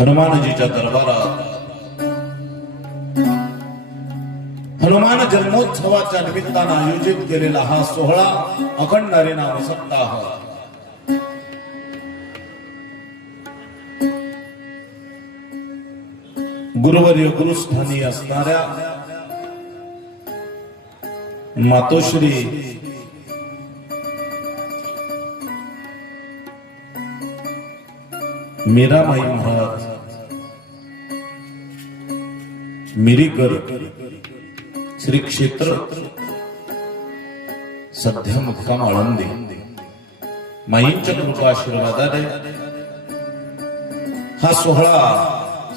हनुमानजीच्या दरबारात हनुमान जन्मोत्सवाच्या निमित्तानं आयोजित केलेला हा सोहळा अखंड हरिनाम सप्ताह गुरुवर्य गुरुस्थानी असणाऱ्या मातोश्री मीराबाई महाराज मिरीकर श्री क्षेत्र सध्या मुक्काम आळंदी माईंच्या कृपाशीर्वादाने हा सोहळा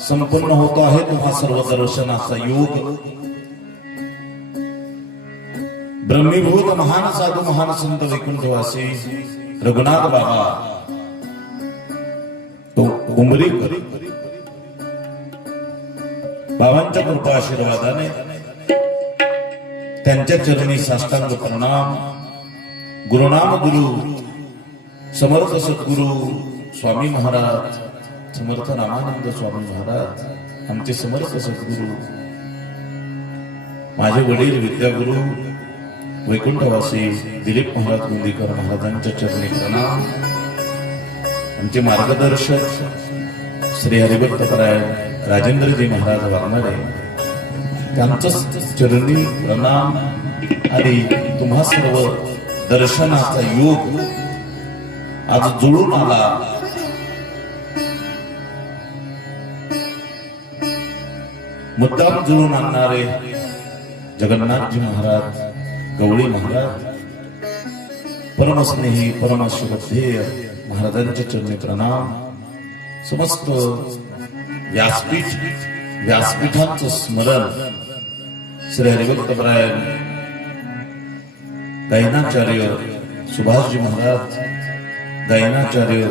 संपन्न होतो आहे. तुम्हा सर्व दर्शनाचा योग ब्रह्मीभूत महान साधू महान संत वैकुंठवासी रघुनाथ बाबा उमरीकर बाबांच्या कृपा आशीर्वादाने त्यांच्या चरणी साष्टांग प्रणाम. गुरुनाम गुरु समर्थ सद्गुरु स्वामी महाराज समर्थ रामानंद स्वामी महाराज आमचे समर्थ सद्गुरु माझे वडील विद्यागुरु वैकुंठवासी दिलीप महाराज गोंदीकर महाराजांच्या चरणी प्रणाम. आमचे मार्गदर्शक श्री हरिभक्तपरायण राजेंद्रजी महाराज वाघमारे त्यांच्या चरणी प्रणाम. आणि तुम्हा सर्व दर्शनाचा योग आज जुळून आला. मुद्दाम जुळून आणणारे जगन्नाथजी महाराज गवळी महाराज परमस्नेही परमश्रद्धेय महाराजांच्या चरणी प्रणाम. समस्त व्यासपीठांचं स्मरण श्री हरिभक्तपरायण गायनाचार्य सुभाषजी महाराज, गायनाचार्य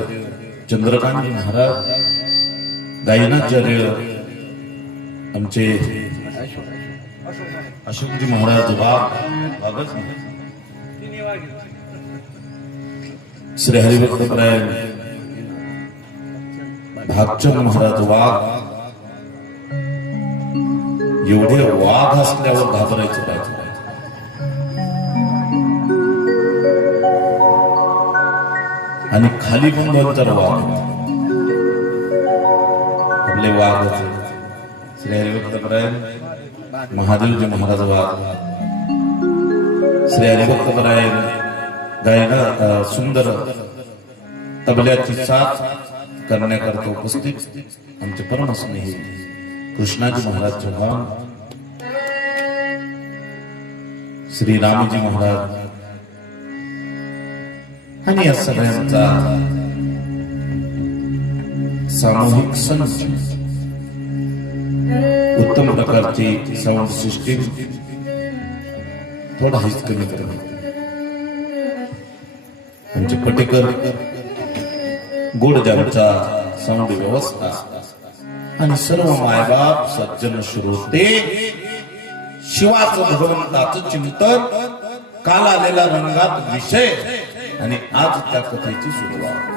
चंद्रकांतजी महाराज, गायनाचार्य आमचे अशोकजी महाराज वाघ, श्री हरिभक्तपरायण भागचंद महाराज वाघ. एवढे वाघ असल्यावर घाबरायचं पाहिजे. आणि खाली पण दोन चार वाघ आपले वाघ श्री हरिभक्तपरायण महादेवजी महाराज वाघ, श्री हरिभक्तपरायण गायना सुंदर तबल्याची साथ करण्याकरता उपस्थित आमचे परमस्नेही कृष्णाजी महाराज चव्हाण, श्री रामजी महाराज आणि या सगळ्यांचा सामूहिक संच उत्तम प्रकारची साऊंड सिस्टीम थोडा हिच कमी करणे. आमचे पटेकर गोडजामचा साऊंड व्यवस्था आणि सर्व मायबाप सज्जन श्रोते शिवाचं भगवंताचं चिंतन, काल आलेला रंगात विषय आणि आज त्या कथेची सुरुवात.